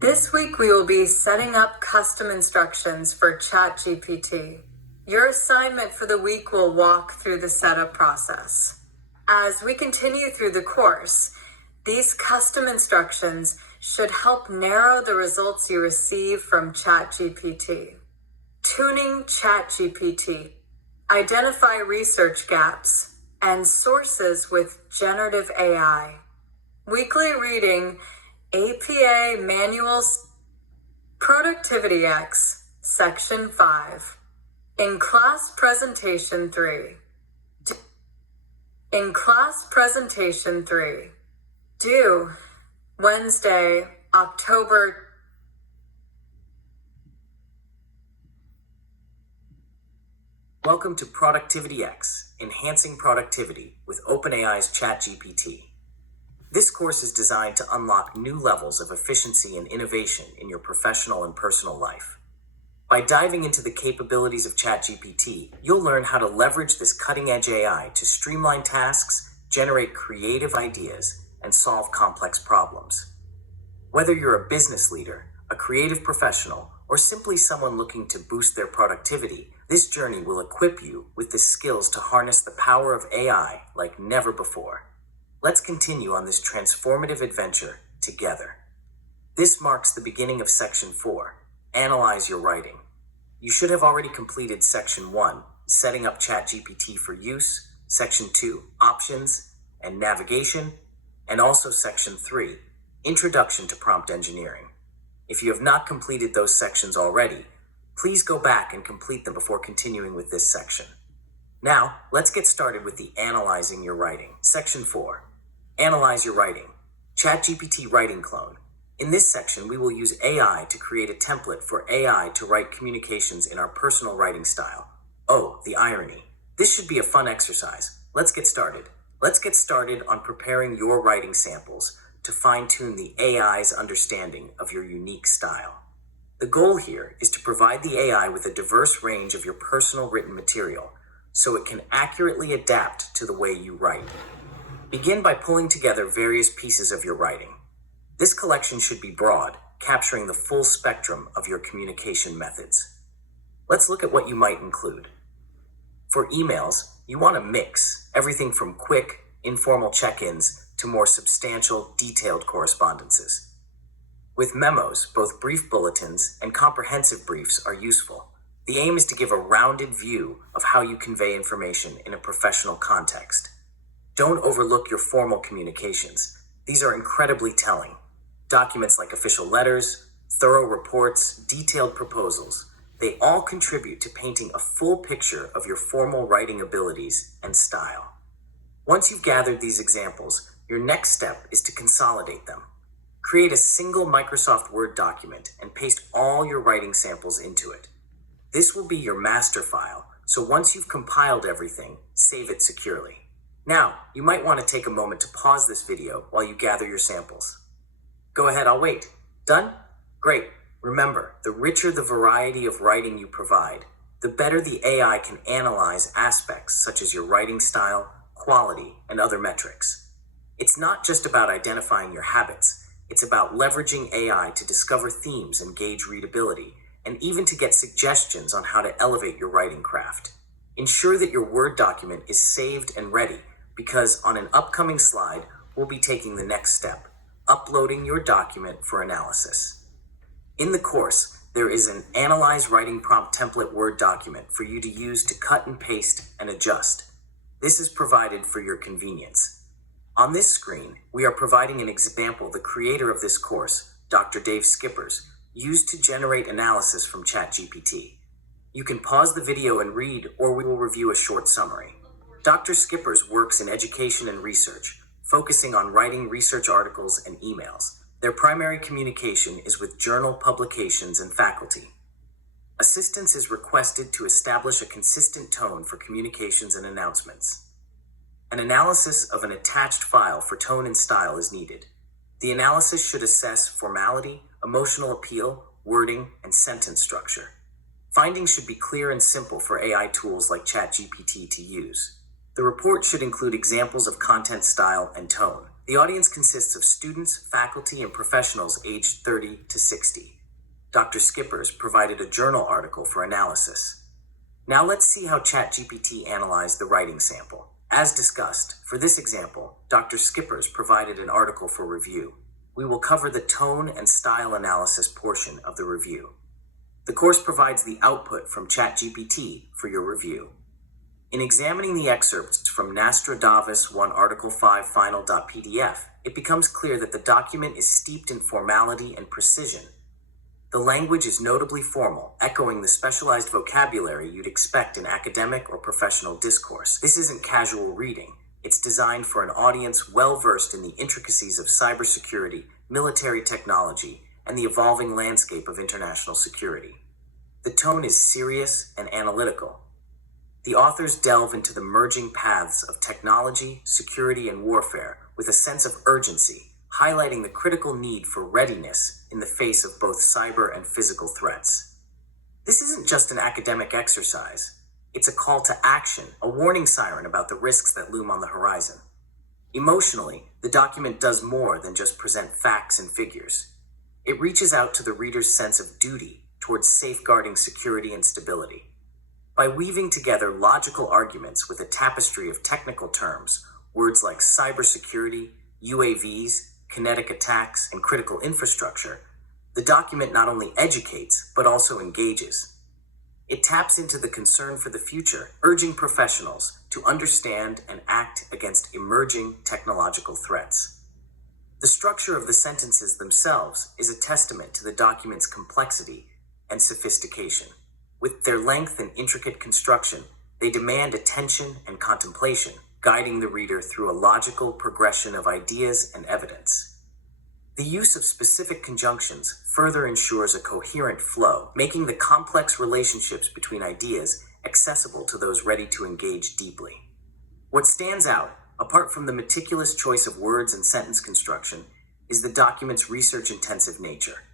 This week we will be setting up custom instructions for ChatGPT. Your assignment for the week will walk through the setup process. As we continue through the course, these custom instructions should help narrow the results you receive from ChatGPT. Tuning ChatGPT. Identify research gaps and sources with generative AI. Weekly reading, APA Manuals, Productivity X, Section 5. In Class Presentation 3. Due Wednesday, October. Welcome to Productivity X, Enhancing Productivity with OpenAI's ChatGPT. This course is designed to unlock new levels of efficiency and innovation in your professional and personal life. By diving into the capabilities of ChatGPT, you'll learn how to leverage this cutting-edge AI to streamline tasks, generate creative ideas, and solve complex problems. Whether you're a business leader, a creative professional, or simply someone looking to boost their productivity, this journey will equip you with the skills to harness the power of AI like never before. Let's continue on this transformative adventure together. This marks the beginning of Section 4, Analyze Your Writing. You should have already completed Section 1, Setting up ChatGPT for Use, Section 2, Options and Navigation, and also Section 3, Introduction to Prompt Engineering. If you have not completed those sections already, please go back and complete them before continuing with this section. Now, let's get started with the Analyzing Your Writing. Section 4. Analyze Your Writing. ChatGPT Writing Clone. In this section, we will use AI to create a template for AI to write communications in our personal writing style. Oh, the irony. This should be a fun exercise. Let's get started. Let's get started on preparing your writing samples to fine-tune the AI's understanding of your unique style. The goal here is to provide the AI with a diverse range of your personal written material so it can accurately adapt to the way you write. Begin by pulling together various pieces of your writing. This collection should be broad, capturing the full spectrum of your communication methods. Let's look at what you might include. For emails, you want to mix everything from quick, informal check-ins to more substantial, detailed correspondences. With memos, both brief bulletins and comprehensive briefs are useful. The aim is to give a rounded view of how you convey information in a professional context. Don't overlook your formal communications. These are incredibly telling. Documents like official letters, thorough reports, detailed proposals, they all contribute to painting a full picture of your formal writing abilities and style. Once you've gathered these examples, your next step is to consolidate them. Create a single Microsoft Word document and paste all your writing samples into it. This will be your master file, so once you've compiled everything, save it securely. Now, you might want to take a moment to pause this video while you gather your samples. Go ahead, I'll wait. Done? Great. Remember, the richer the variety of writing you provide, the better the AI can analyze aspects such as your writing style, quality, and other metrics. It's not just about identifying your habits, it's about leveraging AI to discover themes and gauge readability, and even to get suggestions on how to elevate your writing craft. Ensure that your Word document is saved and ready, because on an upcoming slide, we'll be taking the next step, uploading your document for analysis. In the course, there is an Analyze Writing Prompt Template Word document for you to use to cut and paste and adjust. This is provided for your convenience. On this screen, we are providing an example the creator of this course, Dr. Dave Schippers, used to generate analysis from ChatGPT. You can pause the video and read, or we will review a short summary. Dr. Schippers works in education and research, focusing on writing research articles and emails. Their primary communication is with journal publications and faculty. Assistance is requested to establish a consistent tone for communications and announcements. An analysis of an attached file for tone and style is needed. The analysis should assess formality, emotional appeal, wording, and sentence structure. Findings should be clear and simple for AI tools like ChatGPT to use. The report should include examples of content style and tone. The audience consists of students, faculty, and professionals aged 30 to 60. Dr. Skippers provided a journal article for analysis. Now let's see how ChatGPT analyzed the writing sample. As discussed, for this example, Dr. Skippers provided an article for review. We will cover the tone and style analysis portion of the review. The course provides the output from ChatGPT for your review. In examining the excerpts from Nostradamus 1 Article 5 Final.pdf, it becomes clear that the document is steeped in formality and precision. The language is notably formal, echoing the specialized vocabulary you'd expect in academic or professional discourse. This isn't casual reading. It's designed for an audience well-versed in the intricacies of cybersecurity, military technology, and the evolving landscape of international security. The tone is serious and analytical. The authors delve into the merging paths of technology, security, and warfare with a sense of urgency, highlighting the critical need for readiness in the face of both cyber and physical threats. This isn't just an academic exercise. It's a call to action, a warning siren about the risks that loom on the horizon. Emotionally, the document does more than just present facts and figures. It reaches out to the reader's sense of duty towards safeguarding security and stability. By weaving together logical arguments with a tapestry of technical terms, words like cybersecurity, UAVs, kinetic attacks, and critical infrastructure, the document not only educates, but also engages. It taps into the concern for the future, urging professionals to understand and act against emerging technological threats. The structure of the sentences themselves is a testament to the document's complexity and sophistication. With their length and intricate construction, they demand attention and contemplation, guiding the reader through a logical progression of ideas and evidence. The use of specific conjunctions further ensures a coherent flow, making the complex relationships between ideas accessible to those ready to engage deeply. What stands out, apart from the meticulous choice of words and sentence construction, is the document's research-intensive nature.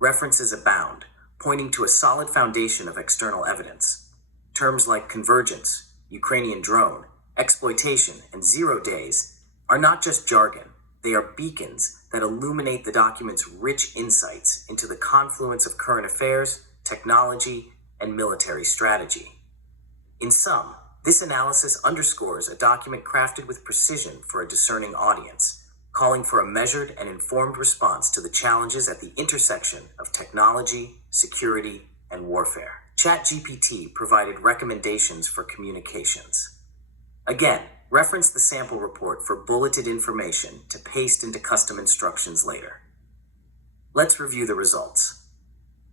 References abound, pointing to a solid foundation of external evidence. Terms like convergence, Ukrainian drone, exploitation, and 0 days are not just jargon. They are beacons that illuminate the document's rich insights into the confluence of current affairs, technology, and military strategy. In sum, this analysis underscores a document crafted with precision for a discerning audience, calling for a measured and informed response to the challenges at the intersection of technology, security, and warfare. ChatGPT provided recommendations for communications. Again, reference the sample report for bulleted information to paste into custom instructions later. Let's review the results.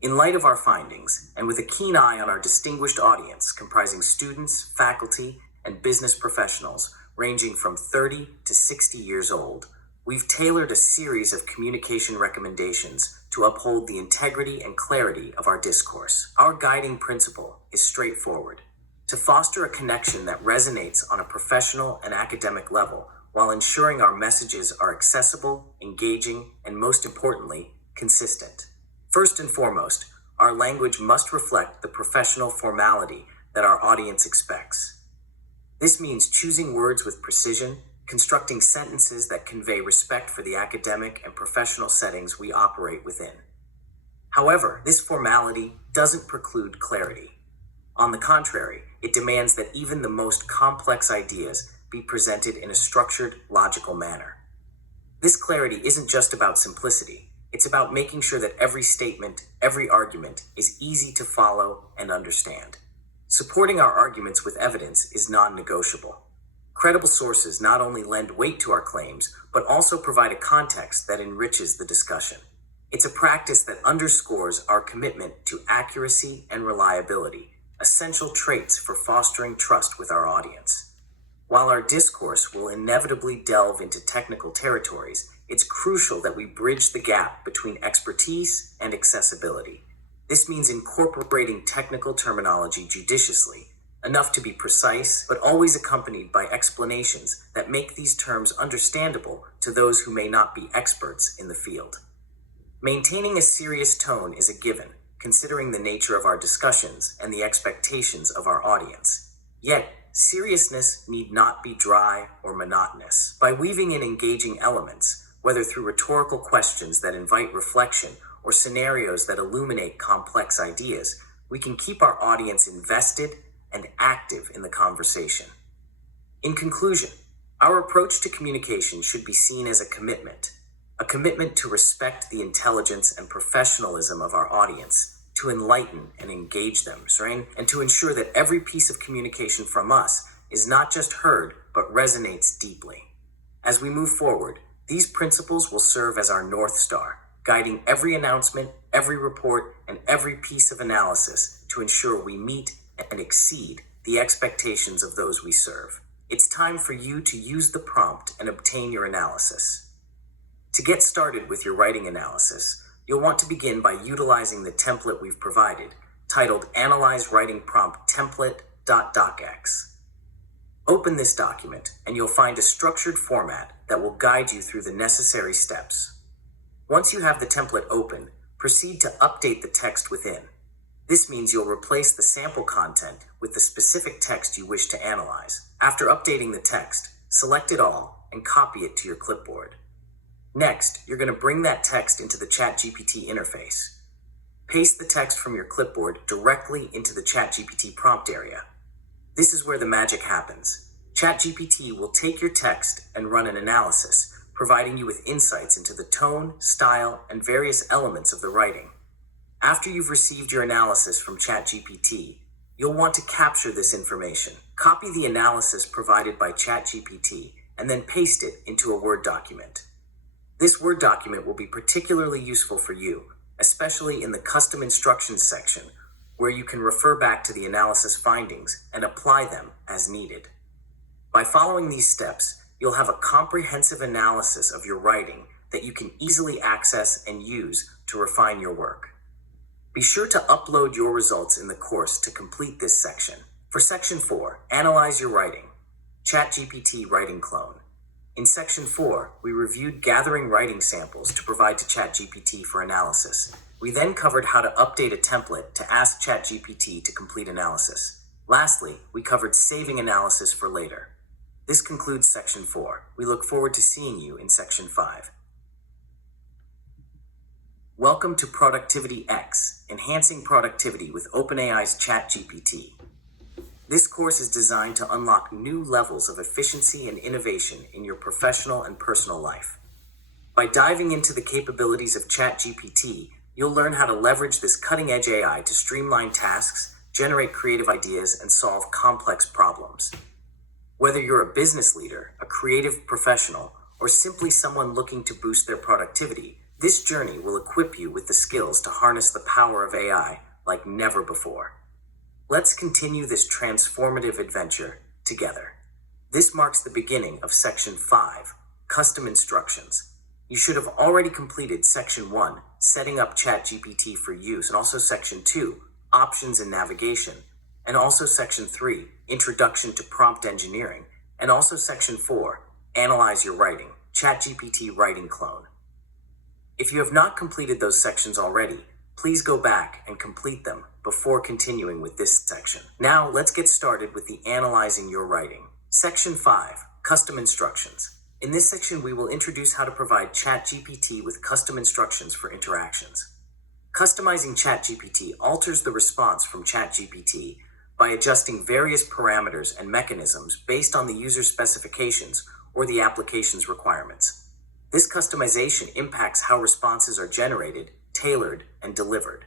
In light of our findings, and with a keen eye on our distinguished audience comprising students, faculty, and business professionals ranging from 30 to 60 years old, we've tailored a series of communication recommendations to uphold the integrity and clarity of our discourse. Our guiding principle is straightforward: to foster a connection that resonates on a professional and academic level while ensuring our messages are accessible, engaging, and most importantly, consistent. First and foremost, our language must reflect the professional formality that our audience expects. This means choosing words with precision, constructing sentences that convey respect for the academic and professional settings we operate within. However, this formality doesn't preclude clarity. On the contrary, it demands that even the most complex ideas be presented in a structured, logical manner. This clarity isn't just about simplicity. It's about making sure that every statement, every argument is easy to follow and understand. Supporting our arguments with evidence is non-negotiable. Credible sources not only lend weight to our claims, but also provide a context that enriches the discussion. It's a practice that underscores our commitment to accuracy and reliability, essential traits for fostering trust with our audience. While our discourse will inevitably delve into technical territories, it's crucial that we bridge the gap between expertise and accessibility. This means incorporating technical terminology judiciously, enough to be precise, but always accompanied by explanations that make these terms understandable to those who may not be experts in the field. Maintaining a serious tone is a given, considering the nature of our discussions and the expectations of our audience. Yet, seriousness need not be dry or monotonous. By weaving in engaging elements, whether through rhetorical questions that invite reflection or scenarios that illuminate complex ideas, we can keep our audience invested and active in the conversation. In conclusion, our approach to communication should be seen as a commitment to respect the intelligence and professionalism of our audience, to enlighten and engage them, and to ensure that every piece of communication from us is not just heard, but resonates deeply. As we move forward, these principles will serve as our North Star, guiding every announcement, every report, and every piece of analysis to ensure we meet and exceed the expectations of those we serve. It's time for you to use the prompt and obtain your analysis. To get started with your writing analysis, you'll want to begin by utilizing the template we've provided, titled Analyze Writing Prompt Template.docx. Open this document, and you'll find a structured format that will guide you through the necessary steps. Once you have the template open, proceed to update the text within. This means you'll replace the sample content with the specific text you wish to analyze. After updating the text, select it all and copy it to your clipboard. Next, you're going to bring that text into the ChatGPT interface. Paste the text from your clipboard directly into the ChatGPT prompt area. This is where the magic happens. ChatGPT will take your text and run an analysis, providing you with insights into the tone, style, and various elements of the writing. After you've received your analysis from ChatGPT, you'll want to capture this information. Copy the analysis provided by ChatGPT and then paste it into a Word document. This Word document will be particularly useful for you, especially in the custom instructions section, where you can refer back to the analysis findings and apply them as needed. By following these steps, you'll have a comprehensive analysis of your writing that you can easily access and use to refine your work. Be sure to upload your results in the course to complete this section. For Section 4, Analyze Your Writing, ChatGPT Writing Clone. In Section 4, we reviewed gathering writing samples to provide to ChatGPT for analysis. We then covered how to update a template to ask ChatGPT to complete analysis. Lastly, we covered saving analysis for later. This concludes Section 4. We look forward to seeing you in Section 5. Welcome to Productivity X, Enhancing Productivity with OpenAI's ChatGPT. This course is designed to unlock new levels of efficiency and innovation in your professional and personal life. By diving into the capabilities of ChatGPT, you'll learn how to leverage this cutting-edge AI to streamline tasks, generate creative ideas, and solve complex problems. Whether you're a business leader, a creative professional, or simply someone looking to boost their productivity, this journey will equip you with the skills to harness the power of AI like never before. Let's continue this transformative adventure together. This marks the beginning of Section 5, Custom Instructions. You should have already completed Section 1, Setting Up ChatGPT for Use, and also Section 2, Options and Navigation, and also Section 3, Introduction to Prompt Engineering, and also Section 4, Analyze Your Writing, ChatGPT Writing Clone. If you have not completed those sections already, please go back and complete them before continuing with this section. Now, let's get started with the Analyzing Your Writing. Section 5, Custom Instructions. In this section, we will introduce how to provide ChatGPT with custom instructions for interactions. Customizing ChatGPT alters the response from ChatGPT by adjusting various parameters and mechanisms based on the user's specifications or the application's requirements. This customization impacts how responses are generated, tailored, and delivered.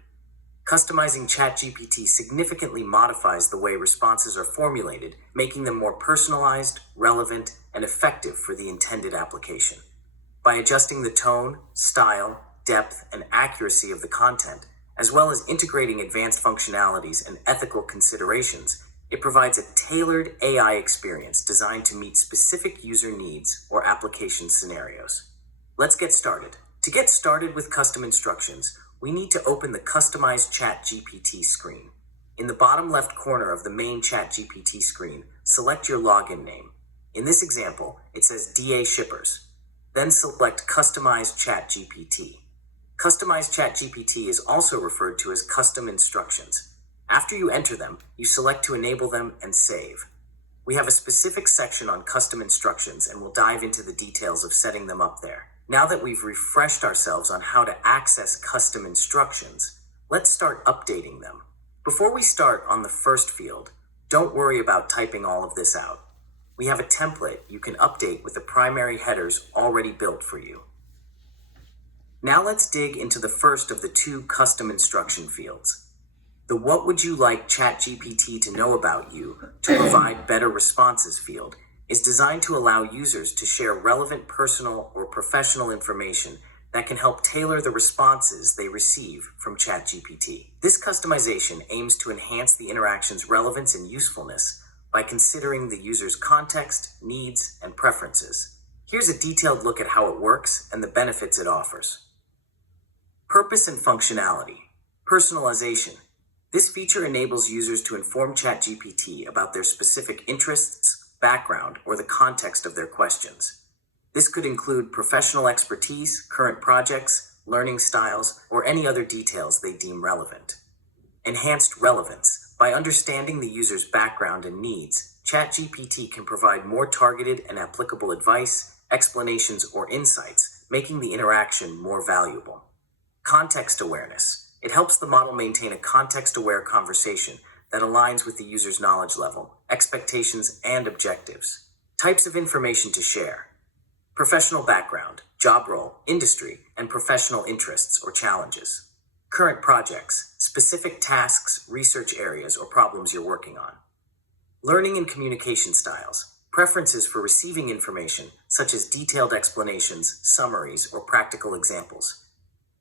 Customizing ChatGPT significantly modifies the way responses are formulated, making them more personalized, relevant, and effective for the intended application. By adjusting the tone, style, depth, and accuracy of the content, as well as integrating advanced functionalities and ethical considerations, it provides a tailored AI experience designed to meet specific user needs or application scenarios. Let's get started. To get started with custom instructions, we need to open the Customize ChatGPT screen. In the bottom left corner of the main ChatGPT screen, select your login name. In this example, it says DA Shippers. Then select Customize ChatGPT. Customize ChatGPT is also referred to as custom instructions. After you enter them, you select to enable them and save. We have a specific section on custom instructions and we'll dive into the details of setting them up there. Now that we've refreshed ourselves on how to access custom instructions, let's start updating them. Before we start on the first field, don't worry about typing all of this out. We have a template you can update with the primary headers already built for you. Now let's dig into the first of the two custom instruction fields. The "What would you like ChatGPT to know about you to provide better responses" field is designed to allow users to share relevant personal or professional information that can help tailor the responses they receive from ChatGPT. This customization aims to enhance the interaction's relevance and usefulness by considering the user's context, needs, and preferences. Here's a detailed look at how it works and the benefits it offers. Purpose and functionality. Personalization. This feature enables users to inform ChatGPT about their specific interests, background, or the context of their questions. This could include professional expertise, current projects, learning styles, or any other details they deem relevant. Enhanced relevance. By understanding the user's background and needs, ChatGPT can provide more targeted and applicable advice, explanations, or insights, making the interaction more valuable. Context awareness. It helps the model maintain a context-aware conversation that aligns with the user's knowledge level, expectations, and objectives. Types of information to share. Professional background, job role, industry, and professional interests or challenges. Current projects, specific tasks, research areas, or problems you're working on. Learning and communication styles. Preferences for receiving information, such as detailed explanations, summaries, or practical examples.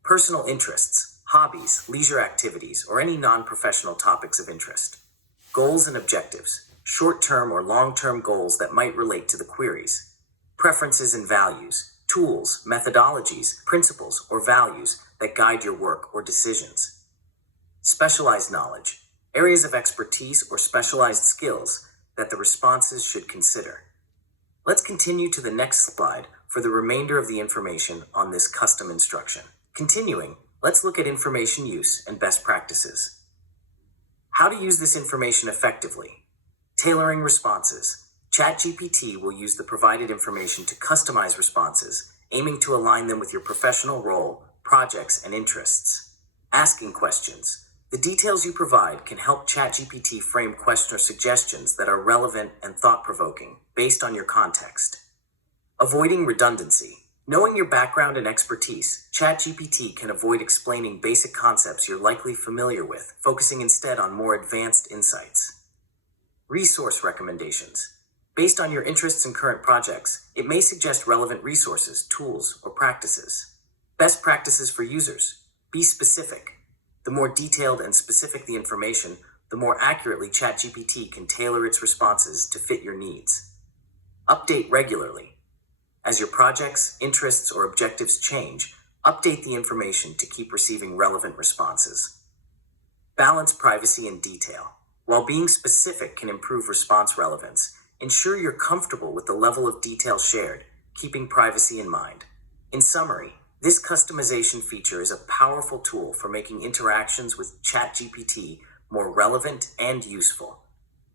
Personal interests, hobbies, leisure activities, or any non-professional topics of interest. Goals and objectives, short-term or long-term goals that might relate to the queries. Preferences and values, tools, methodologies, principles, or values that guide your work or decisions. Specialized knowledge, areas of expertise or specialized skills that the responses should consider. Let's continue to the next slide for the remainder of the information on this custom instruction. Continuing, let's look at information use and best practices. How to use this information effectively. Tailoring responses. ChatGPT will use the provided information to customize responses, aiming to align them with your professional role, projects, and interests. Asking questions. The details you provide can help ChatGPT frame questions or suggestions that are relevant and thought-provoking, based on your context. Avoiding redundancy. Knowing your background and expertise, ChatGPT can avoid explaining basic concepts you're likely familiar with, focusing instead on more advanced insights. Resource recommendations. Based on your interests and current projects, it may suggest relevant resources, tools, or practices. Best practices for users. Be specific. The more detailed and specific the information, the more accurately ChatGPT can tailor its responses to fit your needs. Update regularly. As your projects, interests, or objectives change, update the information to keep receiving relevant responses. Balance privacy and detail. While being specific can improve response relevance, ensure you're comfortable with the level of detail shared, keeping privacy in mind. In summary, this customization feature is a powerful tool for making interactions with ChatGPT more relevant and useful.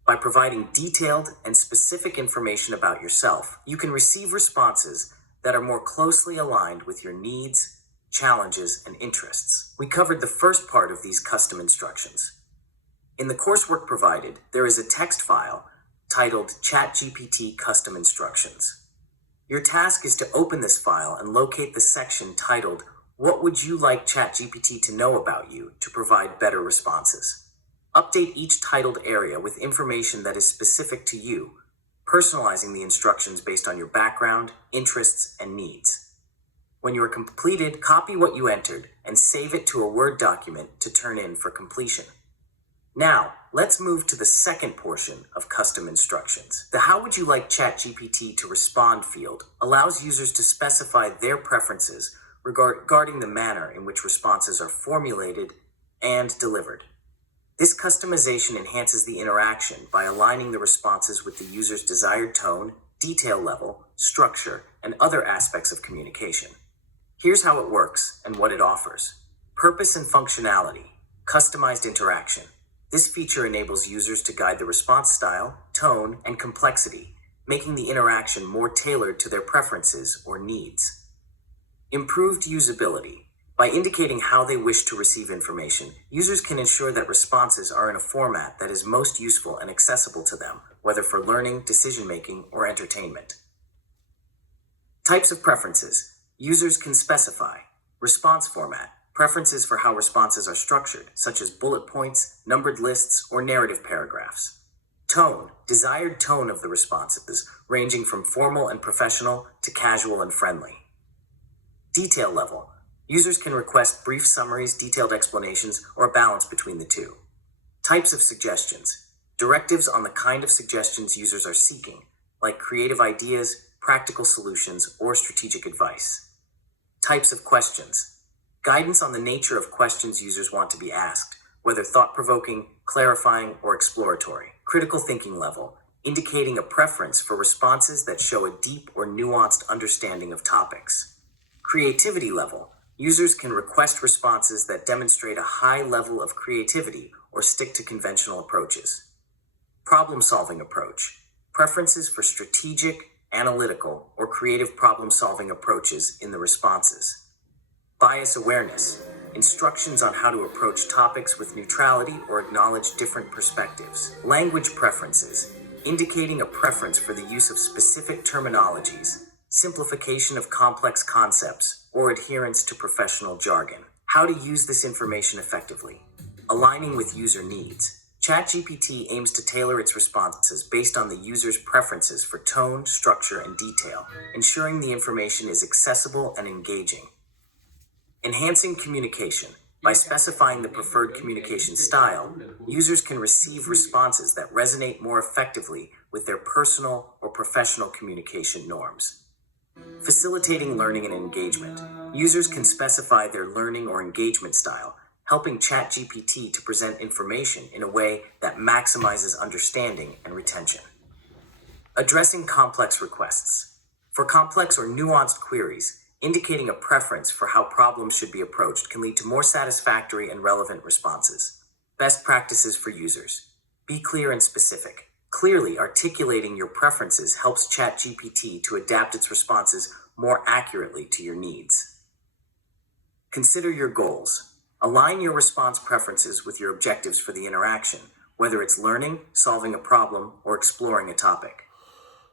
By providing detailed and specific information about yourself, you can receive responses that are more closely aligned with your needs, challenges, and interests. We covered the first part of these custom instructions. In the coursework provided, there is a text file titled ChatGPT Custom Instructions. Your task is to open this file and locate the section titled "What would you like ChatGPT to know about you to provide better responses?" Update each titled area with information that is specific to you, personalizing the instructions based on your background, interests, and needs. When you are completed, copy what you entered and save it to a Word document to turn in for completion. Now, let's move to the second portion of custom instructions. The "How would you like ChatGPT to respond" field allows users to specify their preferences regarding the manner in which responses are formulated and delivered. This customization enhances the interaction by aligning the responses with the user's desired tone, detail level, structure, and other aspects of communication. Here's how it works and what it offers. Purpose and functionality. Customized interaction. This feature enables users to guide the response style, tone, and complexity, making the interaction more tailored to their preferences or needs. Improved usability. By indicating how they wish to receive information, users can ensure that responses are in a format that is most useful and accessible to them, whether for learning, decision-making, or entertainment. Types of preferences. Users can specify response format, preferences for how responses are structured, such as bullet points, numbered lists, or narrative paragraphs. Tone, desired tone of the responses, ranging from formal and professional to casual and friendly. Detail level. Users can request brief summaries, detailed explanations, or a balance between the two. Types of suggestions. Directives on the kind of suggestions users are seeking, like creative ideas, practical solutions, or strategic advice. Types of questions. Guidance on the nature of questions users want to be asked, whether thought-provoking, clarifying, or exploratory. Critical thinking level, indicating a preference for responses that show a deep or nuanced understanding of topics. Creativity level, users can request responses that demonstrate a high level of creativity or stick to conventional approaches. Problem-solving approach, preferences for strategic, analytical, or creative problem-solving approaches in the responses. Bias awareness, instructions on how to approach topics with neutrality or acknowledge different perspectives. Language preferences, indicating a preference for the use of specific terminologies, simplification of complex concepts, or adherence to professional jargon. How to use this information effectively. Aligning with user needs. ChatGPT aims to tailor its responses based on the user's preferences for tone, structure, and detail, ensuring the information is accessible and engaging. Enhancing communication. By specifying the preferred communication style, users can receive responses that resonate more effectively with their personal or professional communication norms. Facilitating learning and engagement. Users can specify their learning or engagement style, helping ChatGPT to present information in a way that maximizes understanding and retention. Addressing complex requests. For complex or nuanced queries, indicating a preference for how problems should be approached can lead to more satisfactory and relevant responses. Best practices for users. Be clear and specific. Clearly articulating your preferences helps ChatGPT to adapt its responses more accurately to your needs. Consider your goals. Align your response preferences with your objectives for the interaction, whether it's learning, solving a problem, or exploring a topic.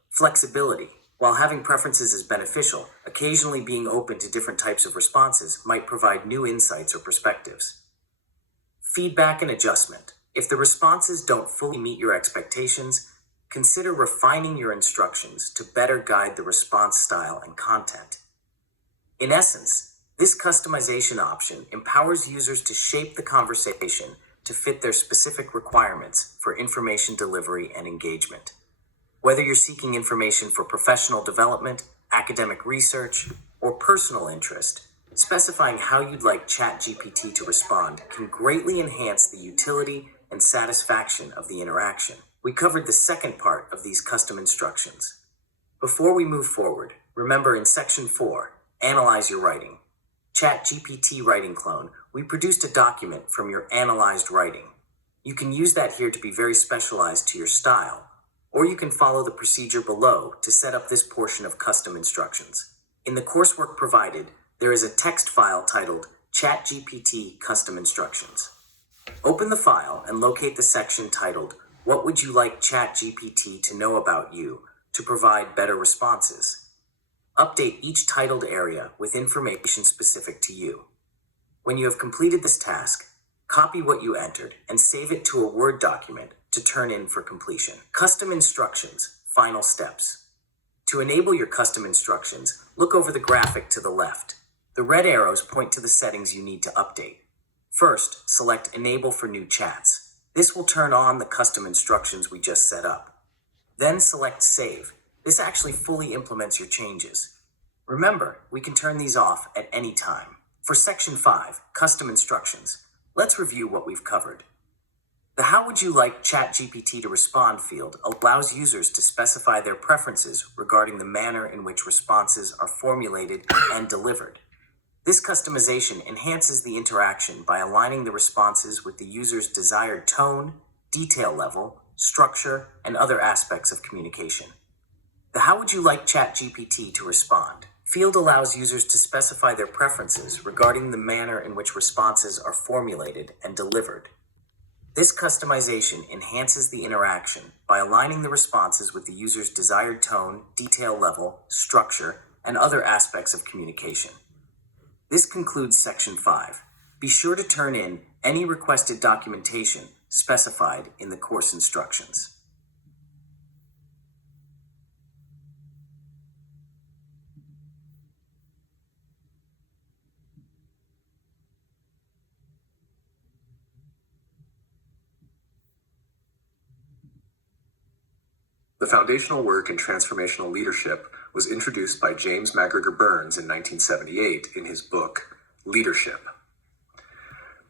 Flexibility. While having preferences is beneficial, occasionally being open to different types of responses might provide new insights or perspectives. Feedback and adjustment. If the responses don't fully meet your expectations, consider refining your instructions to better guide the response style and content. In essence, this customization option empowers users to shape the conversation to fit their specific requirements for information delivery and engagement. Whether you're seeking information for professional development, academic research, or personal interest, specifying how you'd like ChatGPT to respond can greatly enhance the utility and satisfaction of the interaction. We covered the second part of these custom instructions. Before we move forward, remember in Section 4, Analyze Your Writing. ChatGPT Writing Clone, we produced a document from your analyzed writing. You can use that here to be very specialized to your style, or you can follow the procedure below to set up this portion of custom instructions. In the coursework provided, there is a text file titled ChatGPT Custom Instructions. Open the file and locate the section titled What Would You Like ChatGPT to Know About You to Provide Better Responses? Update each titled area with information specific to you. When you have completed this task, copy what you entered and save it to a Word document to turn in for completion. Custom instructions, final steps. To enable your custom instructions, look over the graphic to the left. The red arrows point to the settings you need to update. First, select Enable for New Chats. This will turn on the custom instructions we just set up. Then select Save. This actually fully implements your changes. Remember, we can turn these off at any time. For Section 5, Custom Instructions, let's review what we've covered. The How Would You Like ChatGPT to Respond field allows users to specify their preferences regarding the manner in which responses are formulated and delivered. This customization enhances the interaction by aligning the responses with the user's desired tone, detail level, structure, and other aspects of communication. The How would you like ChatGPT to respond field allows users to specify their preferences regarding the manner in which responses are formulated and delivered. This customization enhances the interaction by aligning the responses with the user's desired tone, detail level, structure, and other aspects of communication. This concludes Section 5. Be sure to turn in any requested documentation specified in the course instructions. The foundational work in transformational leadership was introduced by James MacGregor Burns in 1978 in his book, Leadership.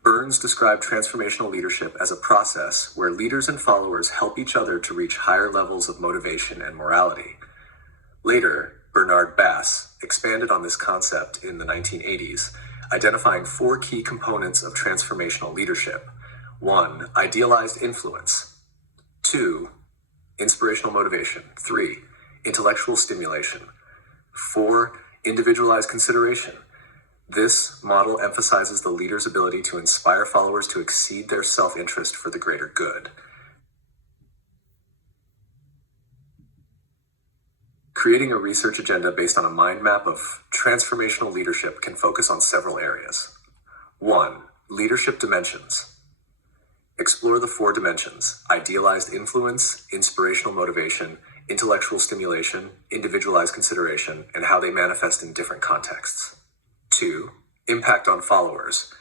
Burns described transformational leadership as a process where leaders and followers help each other to reach higher levels of motivation and morality. Later, Bernard Bass expanded on this concept in the 1980s, identifying 4 key components of transformational leadership. 1. Idealized influence. 2. Inspirational motivation. 3. Intellectual stimulation. 4. Individualized consideration. This model emphasizes the leader's ability to inspire followers to exceed their self-interest for the greater good. Creating a research agenda based on a mind map of transformational leadership can focus on several areas. 1. Leadership dimensions. Explore the 4 dimensions: idealized influence, inspirational motivation, intellectual stimulation, individualized consideration, and how they manifest in different contexts. 2. Impact on followers.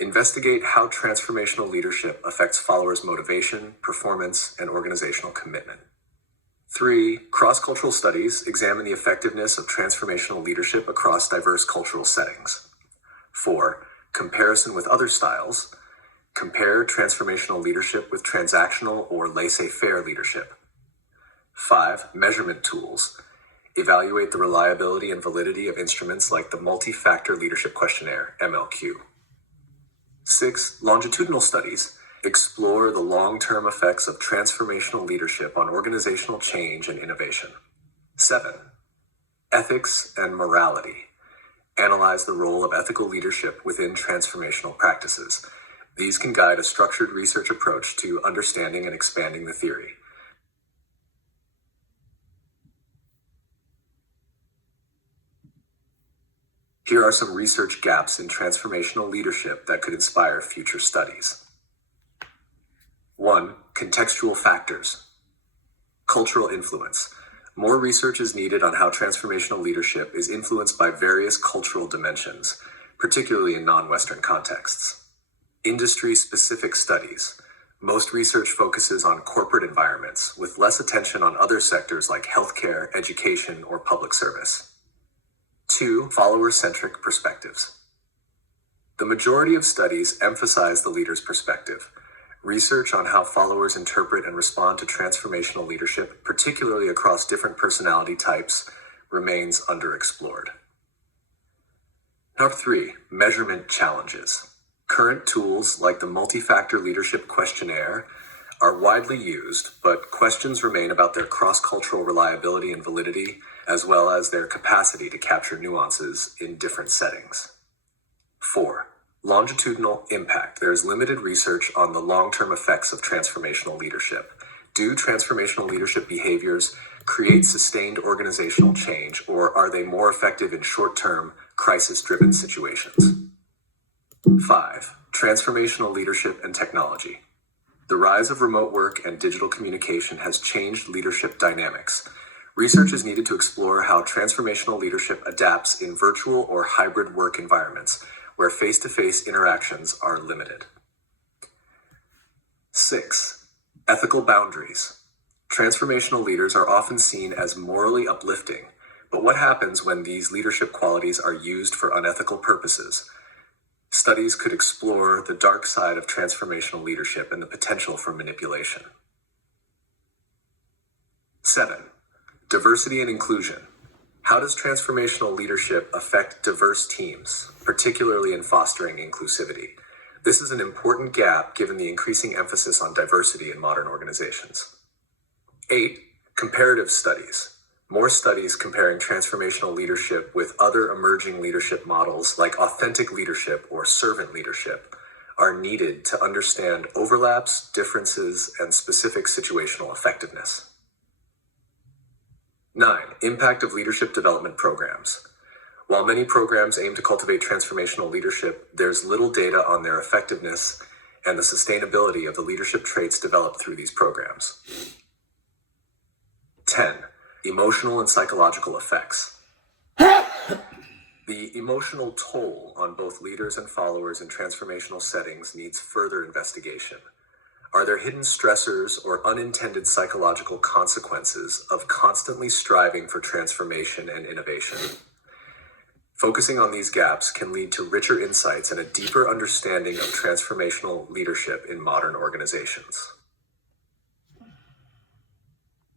Investigate how transformational leadership affects followers' motivation, performance, and organizational commitment. 3. Cross-cultural studies examine the effectiveness of transformational leadership across diverse cultural settings. 4. Comparison with other styles. Compare transformational leadership with transactional or laissez-faire leadership. 5. Measurement tools. Evaluate the reliability and validity of instruments like the Multi-Factor Leadership Questionnaire, MLQ. 6. Longitudinal studies. Explore the long-term effects of transformational leadership on organizational change and innovation. 7. Ethics and morality. Analyze the role of ethical leadership within transformational practices. These can guide a structured research approach to understanding and expanding the theory. Here are some research gaps in transformational leadership that could inspire future studies. 1. Contextual factors. Cultural influence. More research is needed on how transformational leadership is influenced by various cultural dimensions, particularly in non-Western contexts. Industry-specific studies. Most research focuses on corporate environments, with less attention on other sectors like healthcare, education, or public service. 2. Follower-centric perspectives. The majority of studies emphasize the leader's perspective. Research on how followers interpret and respond to transformational leadership, particularly across different personality types, remains underexplored. Number 3. Measurement challenges. Current tools like the Multi-Factor Leadership Questionnaire are widely used, but questions remain about their cross-cultural reliability and validity, as well as their capacity to capture nuances in different settings. 4. Longitudinal impact. There is limited research on the long-term effects of transformational leadership. Do transformational leadership behaviors create sustained organizational change, or are they more effective in short-term, crisis-driven situations? 5. Transformational leadership and technology. The rise of remote work and digital communication has changed leadership dynamics. Research is needed to explore how transformational leadership adapts in virtual or hybrid work environments where face-to-face interactions are limited. 6. Ethical boundaries. Transformational leaders are often seen as morally uplifting, but what happens when these leadership qualities are used for unethical purposes? Studies could explore the dark side of transformational leadership and the potential for manipulation. 7. Diversity and inclusion. How does transformational leadership affect diverse teams, particularly in fostering inclusivity? This is an important gap given the increasing emphasis on diversity in modern organizations. 8. Comparative studies. More studies comparing transformational leadership with other emerging leadership models like authentic leadership or servant leadership are needed to understand overlaps, differences, and specific situational effectiveness. 9. Impact of leadership development programs. While many programs aim to cultivate transformational leadership, there's little data on their effectiveness and the sustainability of the leadership traits developed through these programs. 10. Emotional and psychological effects. The emotional toll on both leaders and followers in transformational settings needs further investigation. Are there hidden stressors or unintended psychological consequences of constantly striving for transformation and innovation? Focusing on these gaps can lead to richer insights and a deeper understanding of transformational leadership in modern organizations.